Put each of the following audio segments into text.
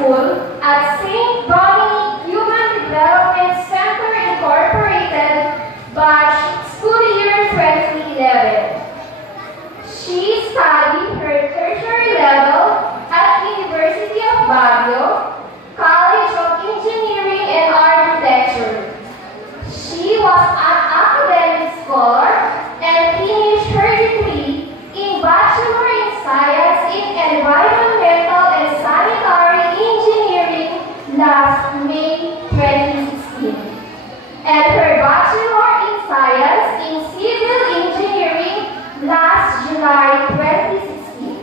school at St. Dominic Human Development Center Incorporated, batch school year 2011. She studied her tertiary level at University of Baguio, College of Engineering and Architecture. She was an academic scholar and finished her degree in Bachelor in Science in Environmental and Sanitary Engineering last May 2016, and her Bachelor in Science in Civil Engineering last July 2016,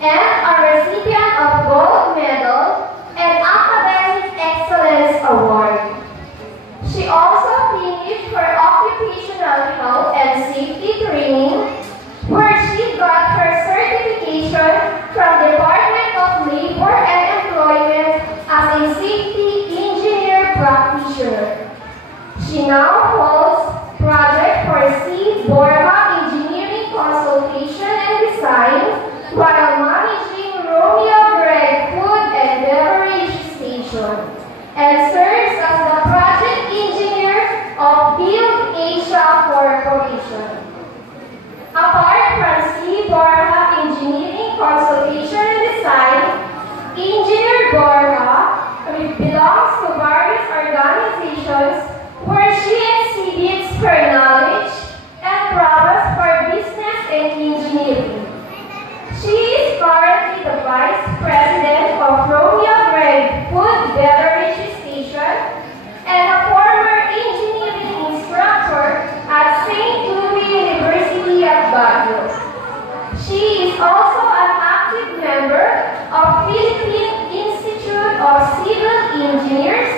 and a recipient of Gold Medal and Academic Excellence Award. She also finished her occupational health and safety training, where she got her certification from Department of Labor and Employment as a safety engineer practitioner. She now holds project for C. Borja Engineering Consultation and Design while managing Romeo Gregg Food and Beverage Station, and serves as the project engineer of Build Asia Corporation. Apart from C. Borja Engineering Consultation and Design, Engineer Borja belongs to various organizations where she exhibits her knowledge and prowess for business and engineering. She is currently the Vice President of Romeo Gregg Food Beverage Station and a former engineering instructor at St. Louis University at Baguio. She is also an active member of Philippine Institute of Civil Engineers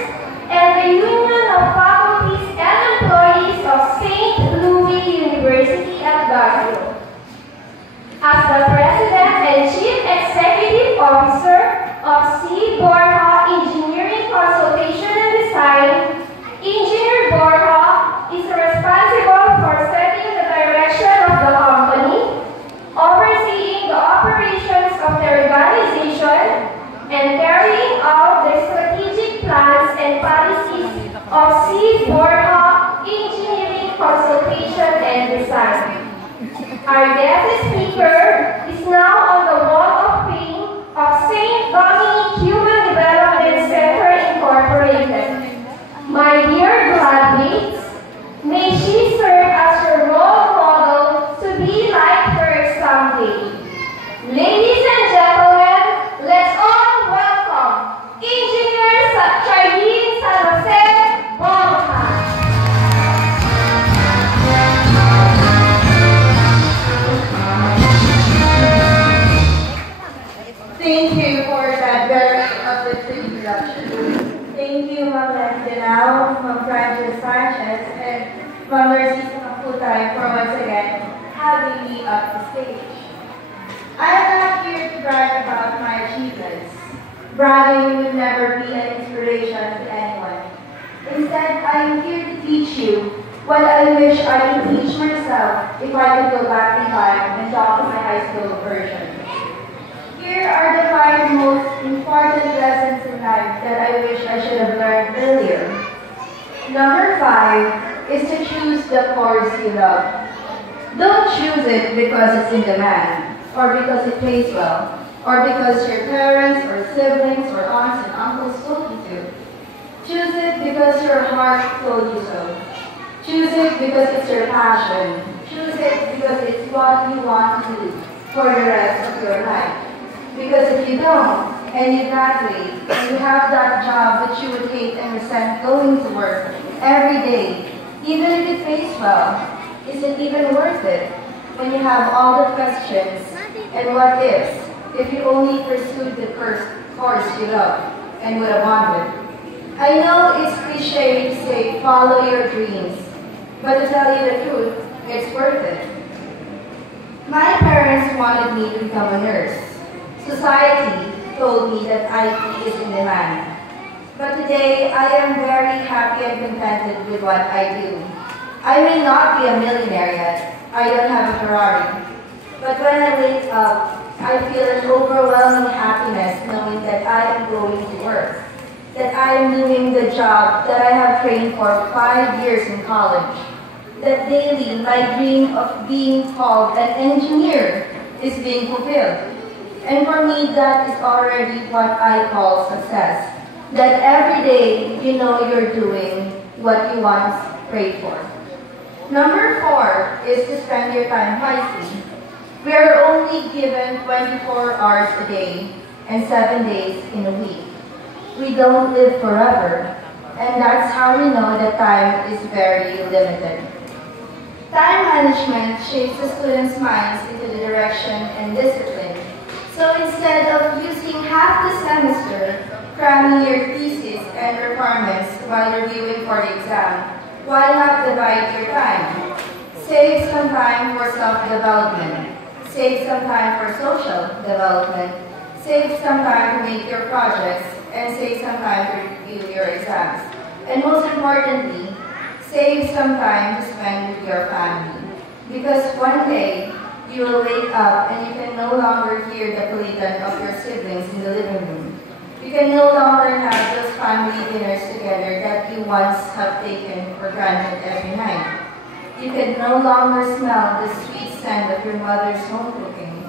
and the Union of Faculties and Employees of St. Louis University at Baguio. As the President and Chief Executive Officer of C. Borja Engineering Consultation and Design, Engineer Borja is responsible for setting the direction of the company, overseeing the operations of the organization, and carrying out the strategic plans and policies of C. Borja Engineering Consultation and Design. Our guest speaker is now on the Wall of Fame of St. Dominic Human Development Center Incorporated. My dear graduates, may she serve as your role model to be like her someday. Ladies and gentlemen, let's all welcome Engineer Charlene San Jose Borja. Thank you for that very uplifting introduction. Thank you, Ma'am Lantinao, Ma'am Frances Sanchez, and Ma'am Mercy Kaputay for once again having me up the stage. I am not here to brag about my achievements. Bragging would never be an inspiration to anyone. Instead, I am here to teach you what I wish I could teach myself if I could go back in time and talk to my high school version. Here are the 5 most important lessons in life that I wish I should have learned earlier. Number 5 is to choose the course you love. Don't choose it because it's in demand, or because it pays well, or because your parents or siblings or aunts and uncles told you to. Choose it because your heart told you so. Choose it because it's your passion. Choose it because it's what you want to do for the rest of your life. Because if you don't, and you graduate, and you have that job that you would hate and resent going to work every day, even if it pays well, is it even worth it when you have all the questions and what ifs if you only pursued the first course you love and would have wanted? I know it's cliche to say follow your dreams, but to tell you the truth, it's worth it. My parents wanted me to become a nurse. Society told me that IT is in demand. But today, I am very happy and contented with what I do. I may not be a millionaire yet. I don't have a Ferrari. But when I wake up I feel an overwhelming happiness knowing that I am going to work, that I am doing the job that I have trained for 5 years in college, that daily my dream of being called an engineer is being fulfilled. And for me, that is already what I call success. That every day you know you're doing what you once prayed for. Number 4 is to spend your time wisely. We are only given 24 hours a day and 7 days in a week. We don't live forever, and that's how we know that time is very limited. Time management shapes the students' minds into the direction and discipline. So instead of using half the semester cramming your thesis and requirements while reviewing for the exam, why not divide your time? Save some time for self-development. Save some time for social development. Save some time to make your projects, and save some time to review your exams. And most importantly, save some time to spend with your family. Because one day, you will wake up and you can no longer hear the palitan of your siblings in the living room. You can no longer have those family dinners together that you once have taken for granted every night. You can no longer smell the sweet scent of your mother's home cooking.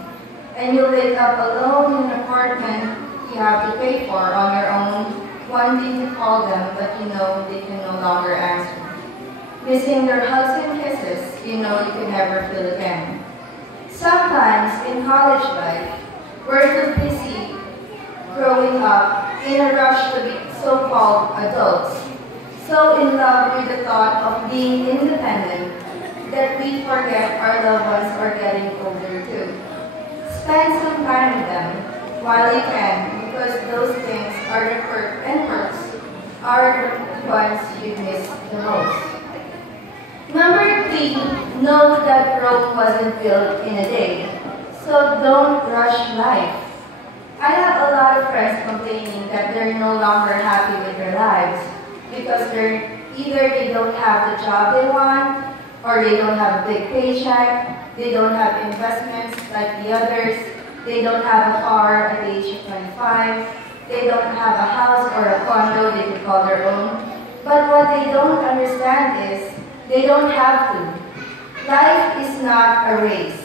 And you'll wake up alone in an apartment you have to pay for on your own, wanting to call them, but you know they can no longer answer. Missing their hugs and kisses you know you can never feel again. Sometimes in college life, we're too busy growing up in a rush to be so-called adults, so in love with the thought of being independent that we forget our loved ones are getting older too. Spend some time with them while you can, because those things are the perks are the ones you miss the most. Number 3, know that Rome wasn't built in a day, so don't rush life. I have a lot of friends complaining that they're no longer happy with their lives because either they don't have the job they want, or they don't have a big paycheck, they don't have investments like the others, they don't have a car at the age of 25, they don't have a house or a condo they could call their own. But what they don't understand is, they don't have to. Life is not a race.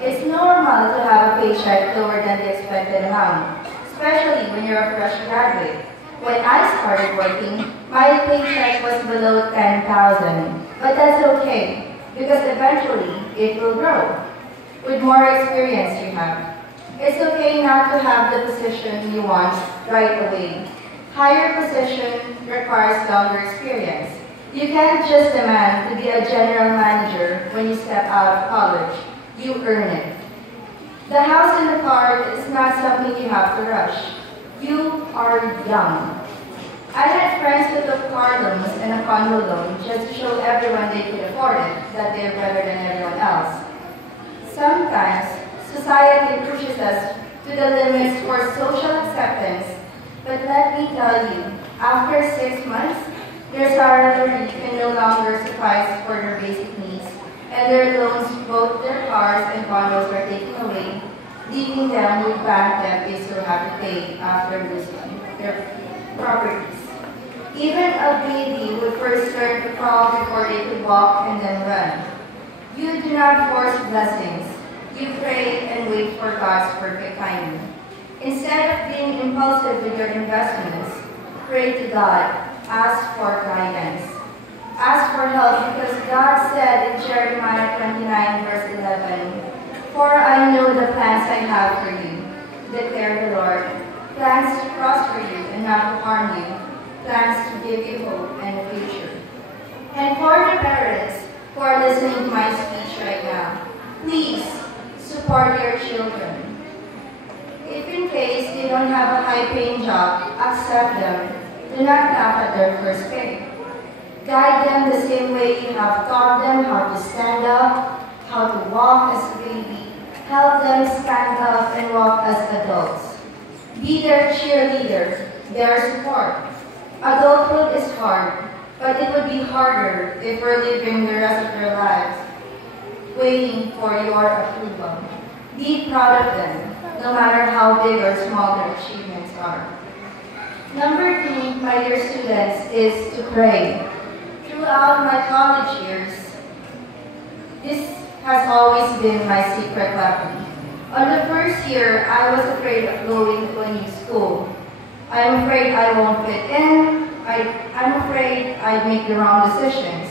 It's normal to have a paycheck lower than the expected amount, especially when you're a fresh graduate. When I started working, my paycheck was below $10,000. But that's okay, because eventually it will grow. With more experience you have. It's okay not to have the position you want right away. Higher position requires longer experience. You can't just demand to be a general manager when you step out of college. You earn it. The house and the car is not something you have to rush. You are young. I had friends who took car loans and a condo loan just to show everyone they could afford it, that they're better than everyone else. Sometimes, society pushes us to the limits for social acceptance, but let me tell you, after 6 months, their salary can no longer suffice for their basic needs, and their loans, both their cars and condos, are taken away, leaving them with bank debt they still have to pay after losing their properties. Even a baby would first learn to crawl before they could walk and then run. You do not force blessings. You pray and wait for God's perfect timing. Instead of being impulsive with your investments, pray to God. Ask for guidance. Ask for help, because God said in Jeremiah 29 verse 11, "For I know the plans I have for you, declare the Lord, plans to prosper you and not to harm you, plans to give you hope and a future." And for the parents who are listening to my speech right now, please support your children. If in case they don't have a high-paying job, accept them. Do not laugh at their first pay. Guide them the same way you have taught them how to stand up, how to walk as a baby. Help them stand up and walk as adults. Be their cheerleader, their support. Adulthood is hard, but it would be harder if we're living the rest of their lives waiting for your approval. Be proud of them. no matter how big or small their achievements are. Number 2, my dear students, is to pray. Throughout my college years, this has always been my secret weapon. On the first year, I was afraid of going to a new school. I'm afraid I won't fit in. I'm afraid I'd make the wrong decisions.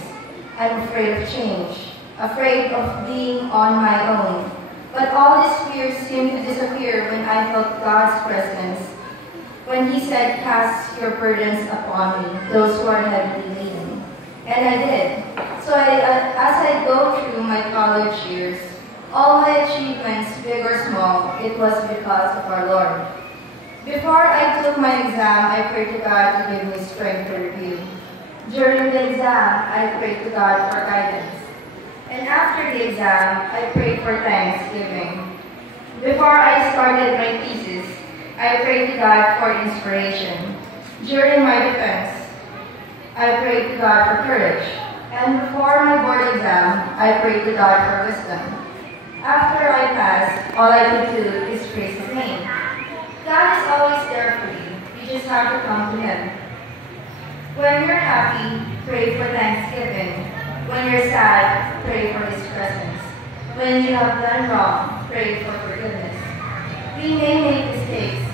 I'm afraid of change, afraid of being on my own. But all these fears seemed to disappear when I felt God's presence, when He said, "Cast your burdens upon me, those who are heavily laden." And I did. So as I go through my college years, all my achievements, big or small, it was because of our Lord. Before I took my exam, I prayed to God to give me strength to review. During the exam, I prayed to God for guidance. And after the exam, I prayed for thanksgiving. Before I started my thesis, I prayed to God for inspiration. During my defense, I prayed to God for courage. And before my board exam, I prayed to God for wisdom. After I passed, all I could do is praise His name. God is always there for you. You just have to come to Him. When you're happy, pray for thanksgiving. When you're sad, pray for His presence. When you have done wrong, pray for forgiveness. We may make mistakes,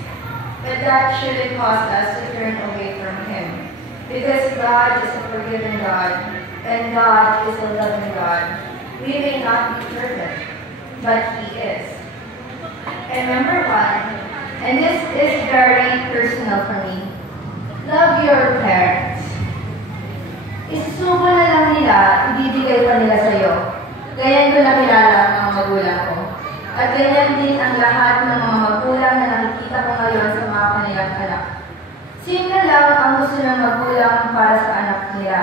but that shouldn't cause us to turn away from Him. Because God is a forgiving God, and God is a loving God. We may not be perfect, but He is. And number 1, and this is very personal for me, love your parents. Isusubo na lang nila, ibibigay pa nila sa'yo. Ganyan ko nakilala ang mga magulang ko. At ganyan din ang lahat ng mga magulang na nakikita ko ngayon sa mga kanilang anak. Simple lang ang gusto ng magulang para sa anak nila.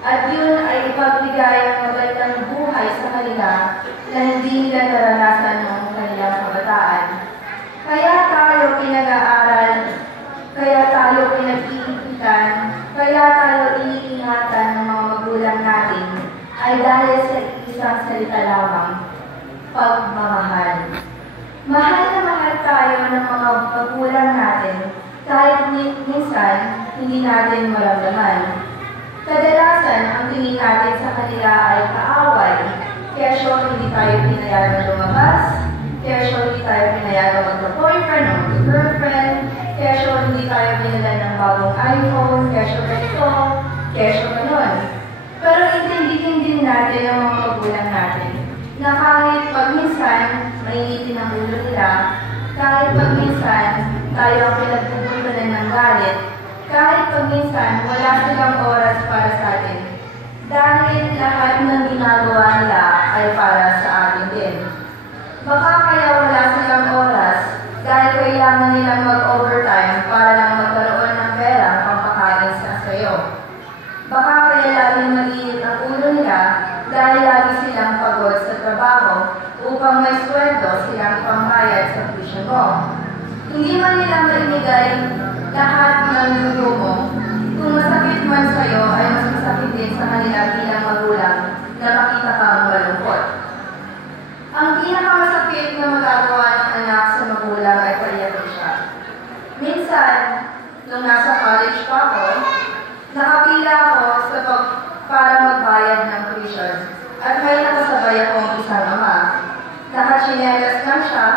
At yun ay ipagbigay ang magandang buhay sa kanila na hindi nila naranasan noong kanilang kabataan. Kaya tayo pinag-aaral, kaya tayo pinag-iipitan, kaya tayo iniingatan ng mga magulang natin ay dahil sa isang salita lamang, pagmamahal. Mahal na mahal tayo ng mga magulang natin kahit minsan hindi natin maramdaman. Kadalasan, ang tingin natin sa kanila ay kaaway, kaya hindi tayo pinayagan lumabas, kaya hindi tayo pinayagan magka-boyfriend o magka-girlfriend, kaya hindi tayo pinala ng bagong iPhone, kaya ganito, kaya ganun. Pero intindihin din natin ang mga magulang natin na kahit pag minsan mainitin ang ulo nila, kahit pag minsan tayo ang pinagpupuntanan ng galit, kahit pag minsan wala silang oras para sa atin, dahil lahat ng ginagawa nila ay para sa atin din. Baka kaya wala silang oras dahil kailangan nilang mag-overtime para lang magkaroon ng pera pampakain sa sayo. Baka kaya laging mag-iinit ang ulo nila dahil lagi silang pagod sa trabaho upang may sweldo silang pambayad sa tuition mo. Hindi man nila maibigay lahat ng dugo mo. Kung masakit man sa'yo, ay mas masakit din sa kanila bilang magulang na makita kang malungkot. Ang pinakamasakit na magagawa ng anak sa magulang ay paiyakin siya. Minsan, nung nasa college pa ako, nakapila ako para magbayad ng tuition at may nakasabay akong isang ama. Nakachinelas lang siya,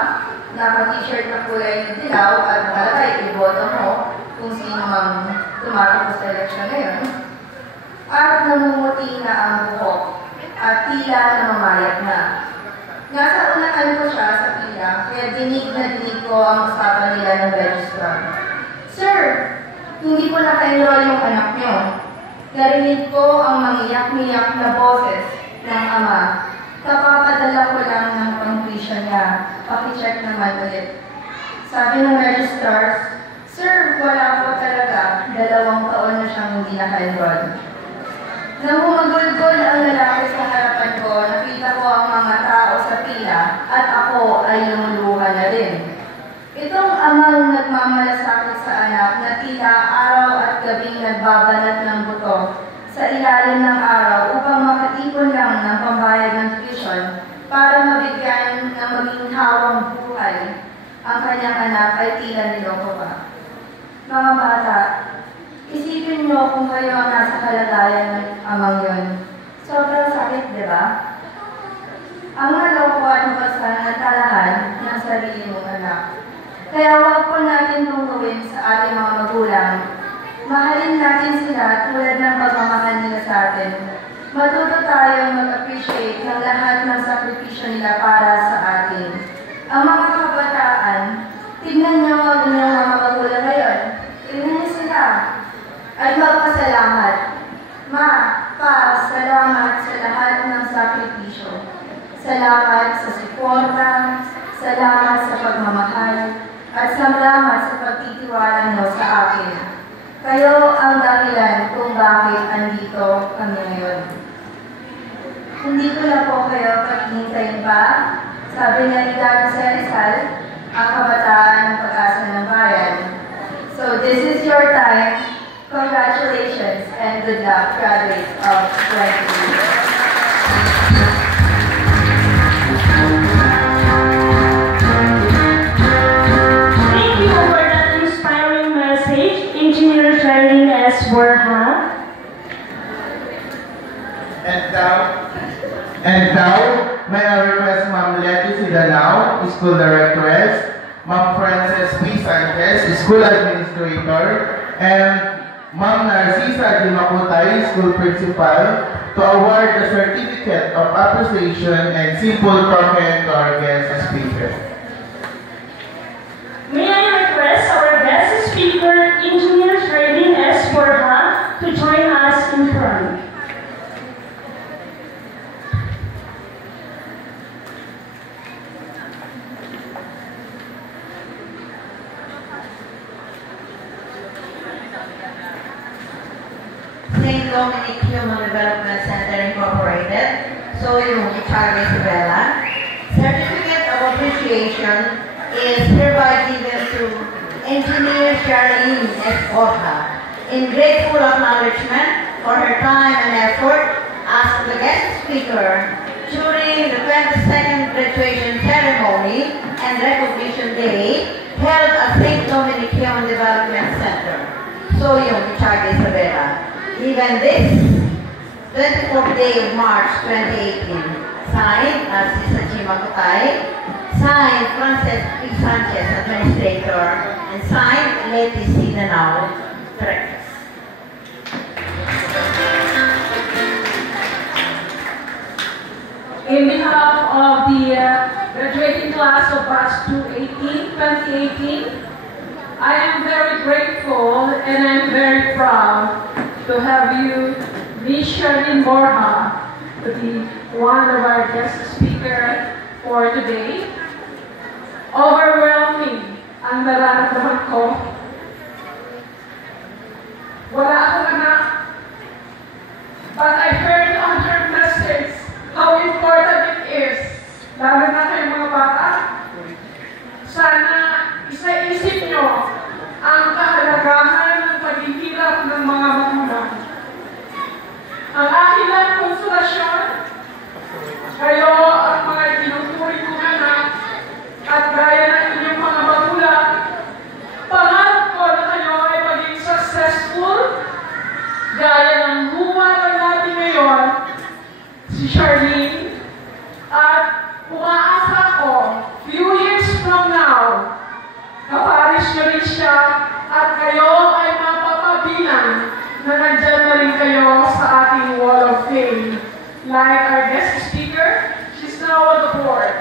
naka-t-shirt na kulay ng dilaw at nakalagay iboto mo kung sino mang tumatakbo sa eleksyon na yun. At namumuti na ang buhok at tila namamayat na. Nasa unahan ko siya sa pila, kaya dinig na dinig ko ang usapan nila ng registrar. Sir, hindi ko naka-enroll yung anak niyo. Narinig ko ang mangiyak-niyak na boses ng ama. Kapapadala ko lang ng pang-tuition niya. Paki-check naman ulit. Sabi ng registrar, Sir, wala po talaga. 2 taon na siyang hindi naka-enroll. Nang humagulgol ang lalaki sa harapan ko, nakita ko ang mga tao sa pila at ako ay lumuluha na rin. Itong amang nagmamalasakit sa anak na tila araw at gabing nagbabanat ng buto sa ilalim ng araw upang makatipon lang ng pambayad ng tuition para mabigyan ng maginhawang buhay ang kanyang anak ay tila niloko pa. Mga bata, isipin niyo kung kayo ang nasa kalagayan ng amang yun. Sobrang sakit, di ba? Ang naloko at mabasan at talahan ng sarili mong anak. Kaya huwag po natin tungawin sa ating mga magulang. Mahalin natin sila tulad ng pagmamahal nila sa atin. Matuto tayo mag-appreciate ng lahat ng sakripisyo nila para sa atin. Ang mga kabataan, tignan niyo ang inyong mga magulang ngayon. Tignan niyo sila. At magpasalamat. Ma, Pa, salamat sa lahat ng sakripisyo. Salamat sa suporta, salamat sa pagmamahal, at salamat sa pagtitiwala niyo sa akin. Kayo ang dahilan kung bakit andito kami ngayon. Hindi ko na po kayo paghihintayin pa. Sabi nga ni Dad sa Rizal, ang kabataan ng pag-asa ng bayan. So this is your time. Congratulations and good luck, graduates of 2020. And now, may I request Ma'am Letty Sidanao, School Directoress, Ma'am Frances P. Sanchez, School Administrator, and Ma'am Narcisa Dimakutay, School Principal, to award the Certificate of Appreciation and Simple Token to our guest speaker. May I request our guest speaker, Engineer Sherlyn S. Borja, to join us in front. St. Dominic Human Development Center Incorporated, so yung Charlie Isabella. Certificate of Appreciation is hereby given to Engineer Sherlyn S. Borja in grateful acknowledgement for her time and effort as the guest speaker during the 22nd graduation ceremony and recognition day held at St. Dominic Human Development Center. So yung Charlie Isabella. Even this 24th day of March 2018, signed Narcisa Dimakutay, signed Frances P. Sanchez, Administrator, and signed Letty Sidanao, Director. In behalf of the graduating class of Batch 2018, I am very grateful and I'm very proud to have you, Ms. Sherlyn Borja, to be one of our guest speaker for today. Overwhelming ang nararamdaman ko. Wala akong anak, but I heard on her message how important it is, lalo na kayong mga bata. Sana isa-isip nyo ang kahalagahan ng paghihirap ng mga magulang. Ang aking lang konsolasyon, kayo ang mga tinuturi kong anak at gaya ng inyong mga magulang, pangarap ko na kayo ay maging successful gaya ng huwagan natin ngayon, si Sherlyn, at umaasa ko, few years from now, kaparis nyo rin siya at kayo ay mapapabilang na nandyan na rin kayo sa ating Wall of Fame. Like our guest speaker, she's now on the board.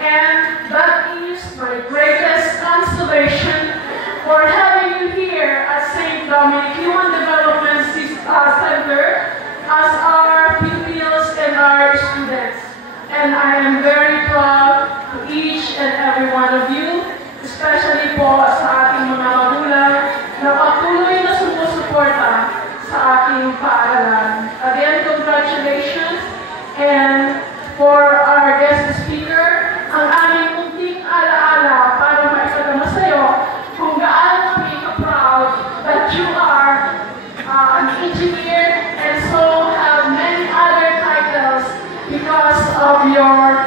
And that is my greatest consolation for having you here at St. Dominic Human Development Center as our pupils and our students. And I am very proud to each and every one of you, especially po sa ating mga magulang na patuloy na sumusuporta sa ating paaralan. Again, congratulations. And for our guest speaker, ang aming munting alaala para maipadama sa iyo kung gaano kami ka-proud that you are an engineer and so have many other titles because of your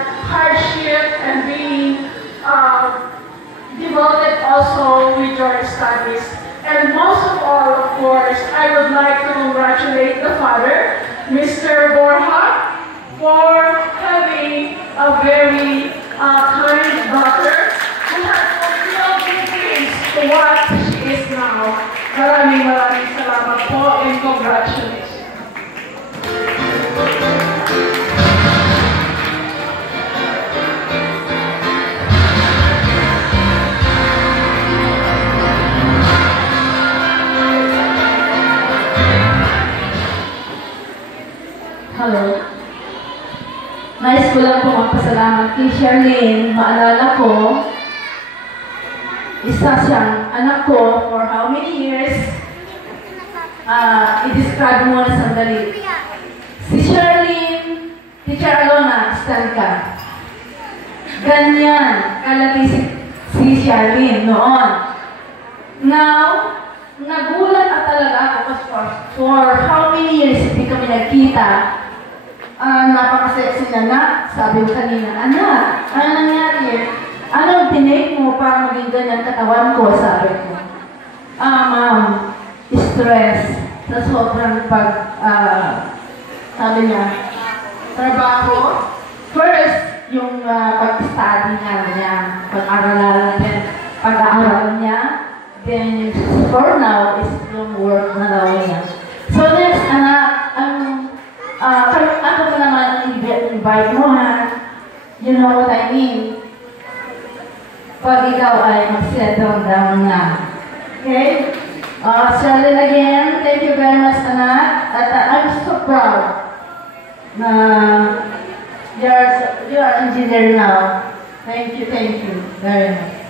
And most of all, of course, I would like to congratulate the father, Mr. Borja, for having a very kind daughter who has fulfilled his dreams to what she is now. Maraming salamat po and congratulations. Hello. Nais ko lang po magpasalamat kay Charlene. Maalala ko, isa siyang anak ko for how many years? I-describe mo na sandali. Si Charlene, Teacher Alona, stand ka. Ganyan, kalaki si Charlene noon. Now, nagulat at talaga ako kasi for how many years hindi kami nagkita. Napakasexy niya na. Sabi ko kanina, anak, ano nangyari? Anong tinake mo para maging ganyan katawan ko? Sabi ko. Ma'am, stress. Sa sobrang sabi niya, trabaho. First, yung pag-study niya, pag-aaralan niya. Then, for now, is yung work na daw niya. So, next, anak, ako mo naman invite mo, ha? You know what I mean? Pag ikaw ay mag-settle down na. Okay? Charlene again, thank you very much, anak. At I'm so proud na you are engineer now. Thank you very much.